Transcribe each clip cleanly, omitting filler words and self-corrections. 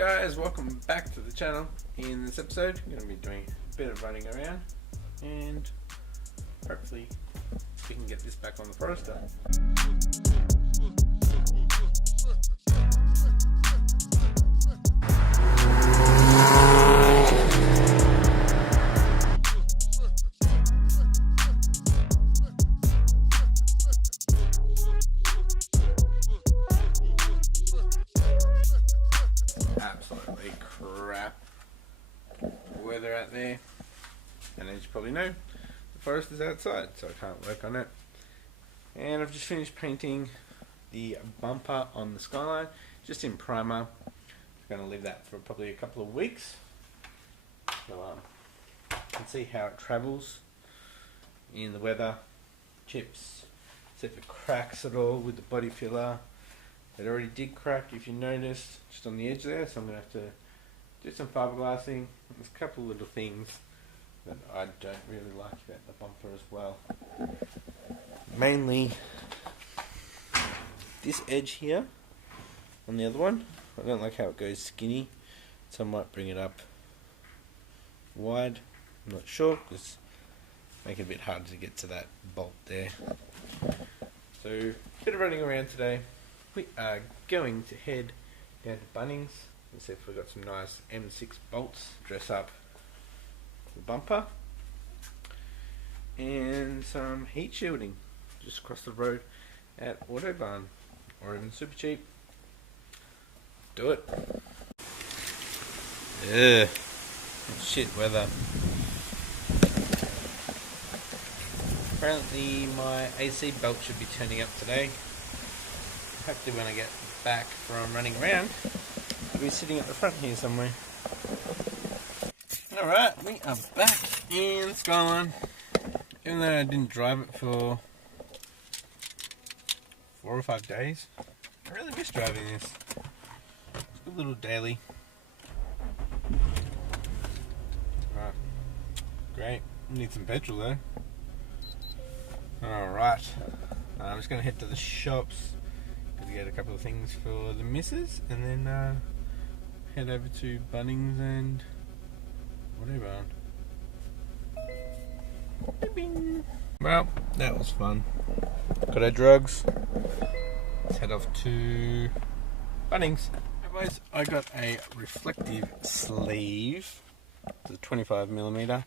guys, welcome back to the channel. In this episode, I'm going to be doing a bit of running around and hopefully we can get this back on the Forester. Absolutely crap weather out there, and as you probably know, the forest is outside, so I can't work on it. And I've just finished painting the bumper on the Skyline, just in primer. I'm going to leave that for probably a couple of weeks, so you can see how it travels in the weather. Chips, see if it cracks at all with the body filler. It already did crack, if you noticed, just on the edge there, so I'm going to have to do some fiberglassing. There's a couple of little things that I don't really like about the bumper as well. Mainly this edge here on the other one. I don't like how it goes skinny, so I might bring it up wide. I'm not sure, because make it a bit hard to get to that bolt there. So, a bit of running around today. We are going to head down to Bunnings and see if we've got some nice M6 bolts to dress up the bumper, and some heat shielding just across the road at Autobarn or even Super Cheap. Do it. Ugh, shit weather. Apparently my AC belt should be turning up today. Hopefully when I get back from running around, I'll be sitting at the front here somewhere. Alright, we are back in Skyline. Even though I didn't drive it for 4 or 5 days, I really miss driving this. It's a good little daily. Alright, great. Need some petrol though. Alright, I'm just going to head to the shops to get a couple of things for the missus, and then head over to Bunnings and whatever. Well, that was fun. Got our drugs. Let's head off to Bunnings. Anyways, I got a reflective sleeve, the 25mm,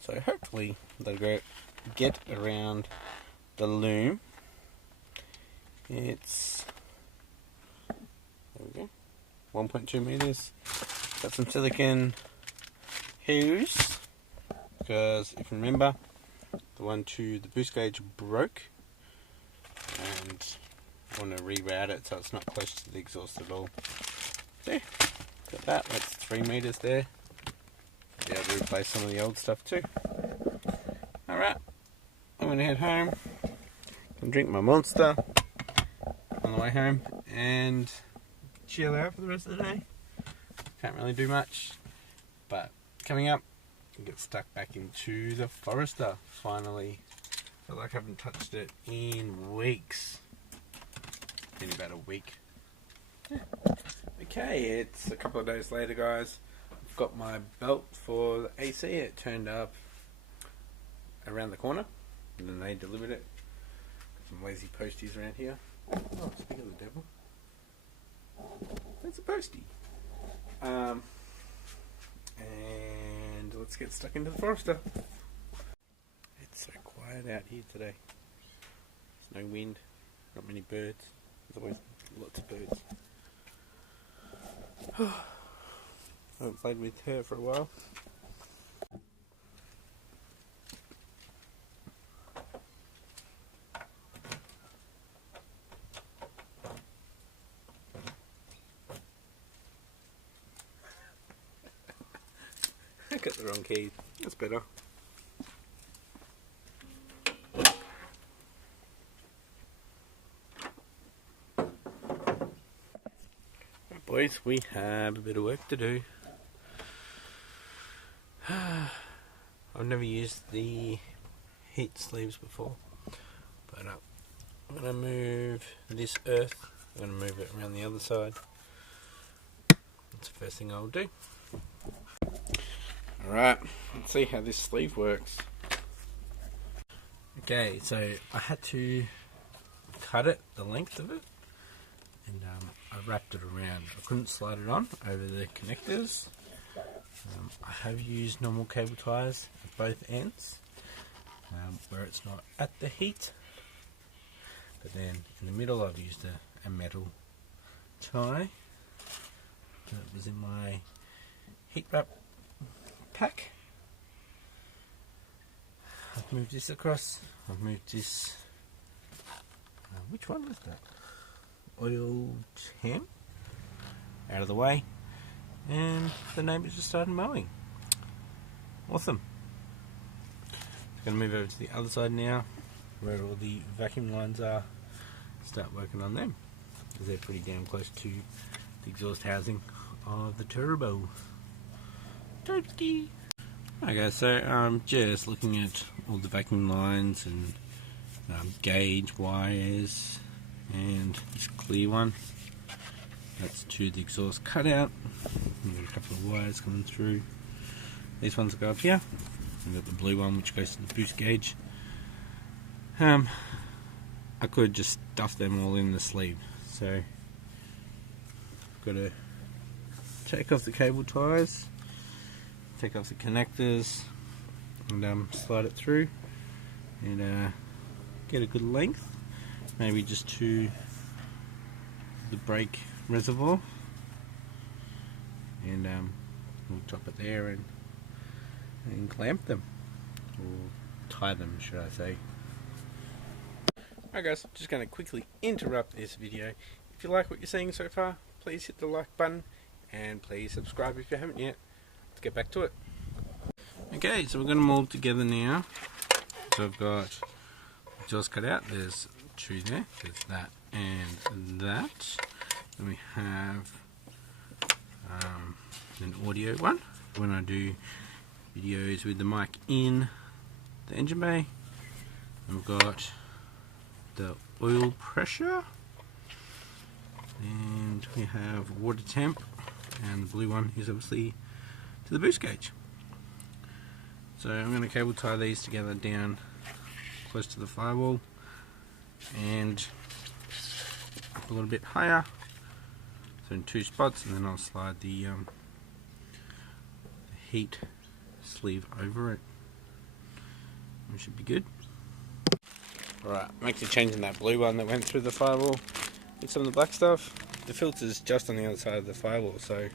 so hopefully they'll get around the loom. It's, there we go, 1.2 meters. Got some silicone hose, because if you remember, the one to the boost gauge broke, and I want to reroute it so it's not close to the exhaust at all. There, got that. That's 3 meters there. Be able to replace some of the old stuff too. Alright, I'm going to head home and drink my Monster on the way home and chill out for the rest of the day. Can't really do much, but coming up, I'll get stuck back into the Forester finally. Feel like I haven't touched it in weeks. Been about a week. Yeah. Okay, it's a couple of days later, guys. I've got my belt for the AC. It turned up around the corner, and then they delivered it. Got some lazy posties around here. Oh, speak of the devil. That's a postie. And let's get stuck into the Forester. It's so quiet out here today. There's no wind, not many birds. There's always lots of birds. I haven't played with her for a while. I got the wrong key. That's better. Right, boys, we have a bit of work to do. I've never used the heat sleeves before, but I'm going to move this earth. I'm going to move it around the other side. That's the first thing I'll do. Alright, let's see how this sleeve works. Okay, so I had to cut it, the length of it, and I wrapped it around. I couldn't slide it on over the connectors. I have used normal cable ties at both ends, where it's not at the heat, but then in the middle I've used a metal tie that was in my heat wrap pack. I've moved this across. I've moved this. Which one was that? Oil ham out of the way, and the neighbours just started mowing. Awesome. I'm going to move over to the other side now, where all the vacuum lines are. Start working on them, because they're pretty damn close to the exhaust housing of the turbo. Turkey. Okay guys, so I'm just looking at all the vacuum lines and gauge wires, and this clear one, that's to the exhaust cutout. We've got a couple of wires coming through. These ones go up here. We've got the blue one which goes to the boost gauge. I could just stuff them all in the sleeve, so I've got to take off the cable ties, take off the connectors, and slide it through, and get a good length, maybe just to the brake reservoir, and we'll top it there and clamp them, or tie them, should I say. Alright guys, just going to quickly interrupt this video. If you like what you're seeing so far, please hit the like button, and please subscribe if you haven't yet. Let's get back to it. Okay, so we're going to mold together now. So I've got exhaust cut out, there's two there, there's that and that. Then we have an audio one, when I do videos with the mic in the engine bay. And we've got the oil pressure, and we have water temp, and the blue one is obviously to the boost gauge. So I'm going to cable tie these together down close to the firewall and up a little bit higher, so in two spots, and then I'll slide the heat sleeve over it. It should be good. Alright, I'm actually changing that blue one that went through the firewall with some of the black stuff. The filter's just on the other side of the firewall, so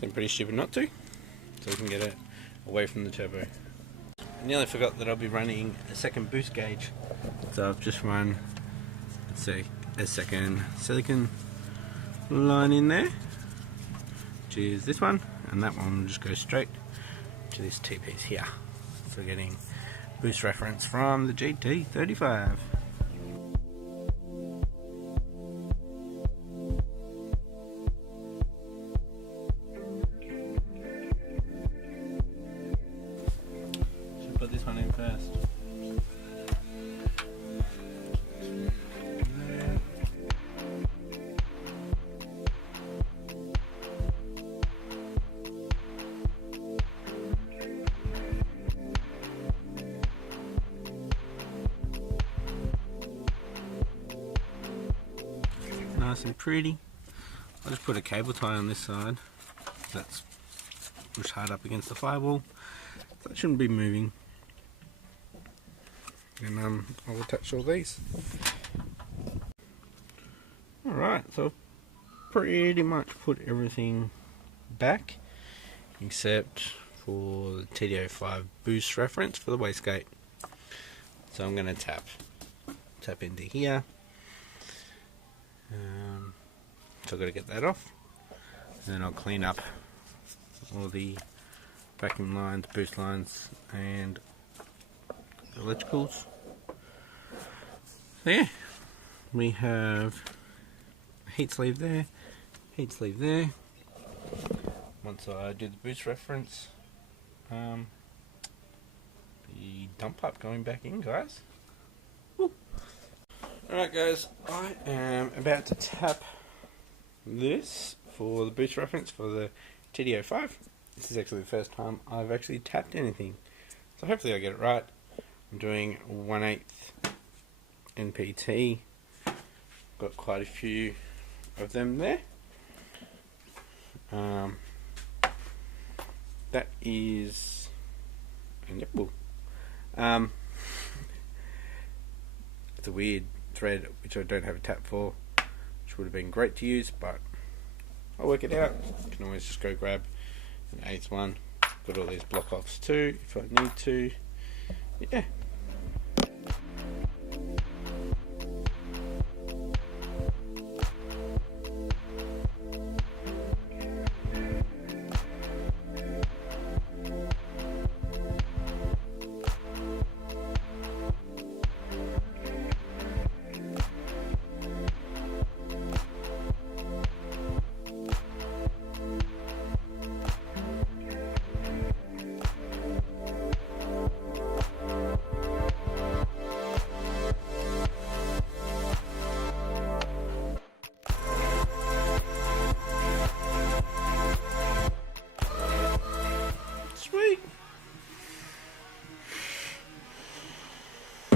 it's pretty stupid not to, so we can get it away from the turbo. I nearly forgot that I'll be running a second boost gauge, so I've just run, let's say, a second silicon line in there, which is this one, and that one will just go straight to this T-piece here for getting boost reference from the GT35. Should put this one in first. Nice and pretty. I'll just put a cable tie on this side that's pushed hard up against the firewall, so that shouldn't be moving, and I'll attach all these. Alright, so I've pretty much put everything back except for the TD05 boost reference for the wastegate. So I'm going to tap into here. So I've got to get that off, and then I'll clean up all the vacuum lines, boost lines, and electricals. So yeah, we have a heat sleeve there, heat sleeve there. Once I do the boost reference, the dump pipe going back in, guys. Alright guys, I am about to tap this for the boost reference for the TD05. This is actually the first time I've actually tapped anything, so hopefully I get it right. I'm doing 1/8 NPT. Got quite a few of them there. That is a nipple. It's a weird thread which I don't have a tap for, which would have been great to use, but I'll work it out. I can always just go grab an 1/8 one. Got all these block offs too if I need to. Yeah.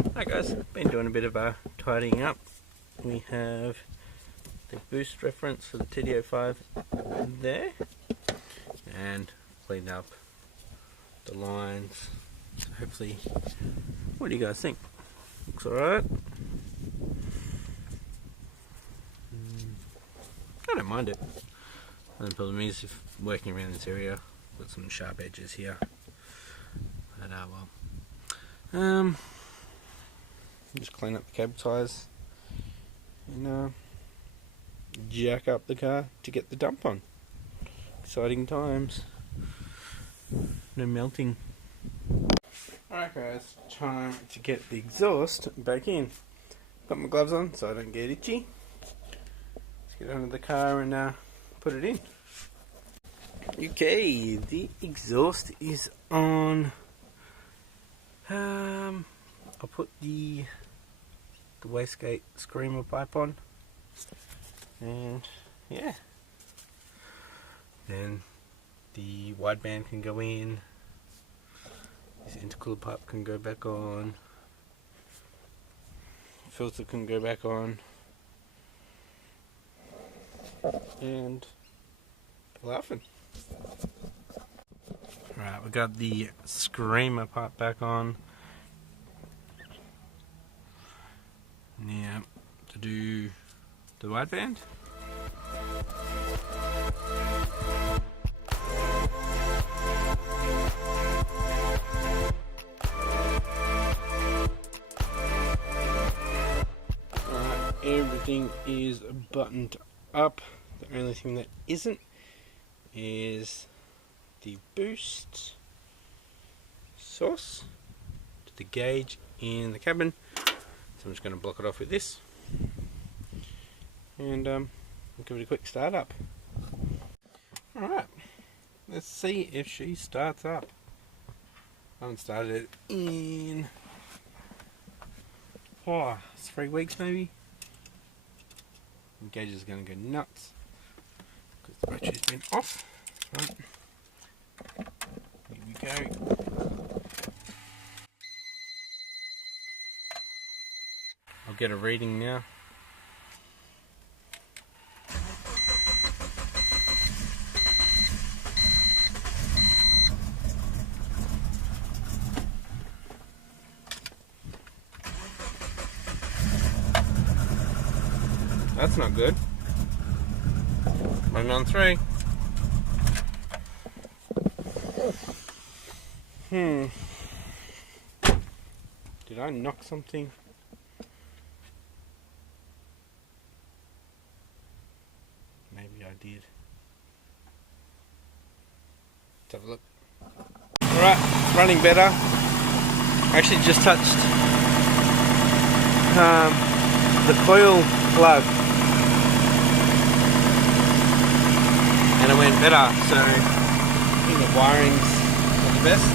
Alright guys, been doing a bit of tidying up. We have the boost reference for the TD05 there, and cleaned up the lines. So hopefully, what do you guys think? Looks alright. I don't mind it. The problem is, if working around this area, got some sharp edges here. But well. Just clean up the cable ties and jack up the car to get the dump on. Exciting times. No melting. Alright guys, time to get the exhaust back in. Got my gloves on so I don't get itchy. Let's get under the car and put it in. Okay, the exhaust is on. I'll put the wastegate screamer pipe on, and yeah, then the wideband can go in, this intercooler pipe can go back on, filter can go back on, and laughing. Right, we got the screamer pipe back on. Now, to do the wideband. Alright, everything is buttoned up. The only thing that isn't is the boost source to the gauge in the cabin. So I'm just going to block it off with this, and give it a quick start up. Alright, let's see if she starts up. I haven't started it in 3 weeks maybe. The gauge is going to go nuts because the battery's been off. Right. Here we go. I'll get a reading now. That's not good. Running on 3. Did I knock something? Maybe I did. Let's have a look. Alright, it's running better. I actually just touched the coil plug and it went better, so I think the wiring's not the best.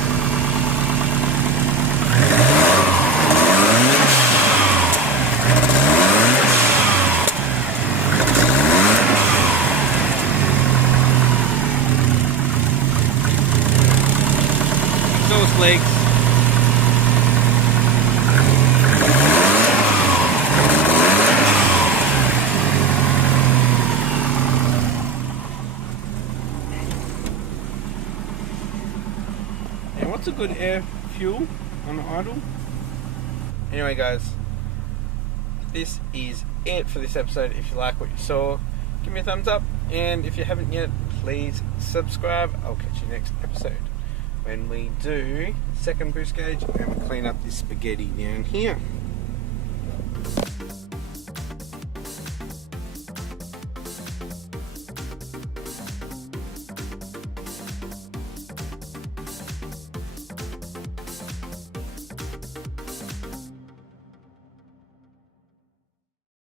legs. And what's a good air fuel on the idle? Anyway guys, this is it for this episode. If you like what you saw, give me a thumbs up, and if you haven't yet, please subscribe. I'll catch you next episode when we do second boost gauge and we clean up this spaghetti down here.